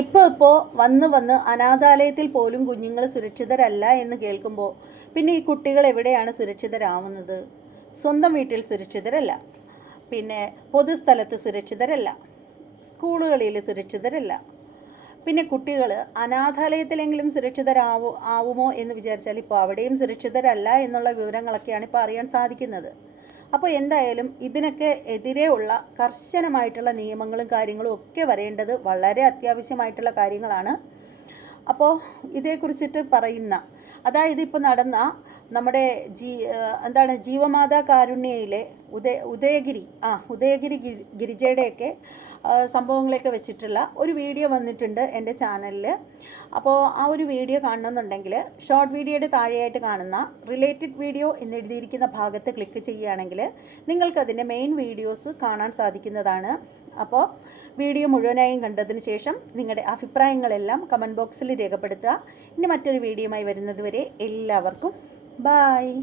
ഇപ്പോൾ വന്ന് അനാഥാലയത്തിൽ പോലും കുഞ്ഞുങ്ങൾ സുരക്ഷിതരല്ല എന്ന് കേൾക്കുമ്പോൾ പിന്നെ ഈ കുട്ടികൾ എവിടെയാണ് സുരക്ഷിതരാവുന്നത്? സ്വന്തം വീട്ടിൽ സുരക്ഷിതരല്ല, പിന്നെ പൊതുസ്ഥലത്ത് സുരക്ഷിതരല്ല, സ്കൂളുകളിൽ സുരക്ഷിതരല്ല. പിന്നെ കുട്ടികൾ അനാഥാലയത്തിലെങ്കിലും ആവുമോ എന്ന് വിചാരിച്ചാൽ ഇപ്പോൾ അവിടെയും സുരക്ഷിതരല്ല എന്നുള്ള വിവരങ്ങളൊക്കെയാണ് ഇപ്പോൾ അറിയാൻ സാധിക്കുന്നത്. അപ്പോൾ എന്തായാലും ഇതിനൊക്കെ എതിരെയുള്ള കർശനമായിട്ടുള്ള നിയമങ്ങളും കാര്യങ്ങളും ഒക്കെ വരേണ്ടത് വളരെ അത്യാവശ്യമായിട്ടുള്ള കാര്യങ്ങളാണ്. അപ്പോൾ ഇതേക്കുറിച്ചിട്ട് പറയുന്ന, അതായത് ഇപ്പോൾ നടന്ന നമ്മുടെ ജീവമാതാ കാരുണ്യയിലെ ഉദയഗിരി ഗിരിജയുടെയൊക്കെ സംഭവങ്ങളൊക്കെ വെച്ചിട്ടുള്ള ഒരു വീഡിയോ വന്നിട്ടുണ്ട് എൻ്റെ ചാനലിൽ. അപ്പോൾ ആ ഒരു വീഡിയോ കാണണമെന്നുണ്ടെങ്കിൽ ഷോർട്ട് വീഡിയോയുടെ താഴെയായിട്ട് കാണുന്ന റിലേറ്റഡ് വീഡിയോ എന്നെഴുതിയിരിക്കുന്ന ഭാഗത്ത് ക്ലിക്ക് ചെയ്യുകയാണെങ്കിൽ നിങ്ങൾക്കതിൻ്റെ മെയിൻ വീഡിയോസ് കാണാൻ സാധിക്കുന്നതാണ്. അപ്പോൾ വീഡിയോ മുഴുവനായും കണ്ടതിന് ശേഷം നിങ്ങളുടെ അഭിപ്രായങ്ങളെല്ലാം കമൻറ്റ് ബോക്സിൽ രേഖപ്പെടുത്തുക. ഇനി മറ്റൊരു വീഡിയോയുമായി വരുന്നത് വരെ എല്ലാവർക്കും ബായ്.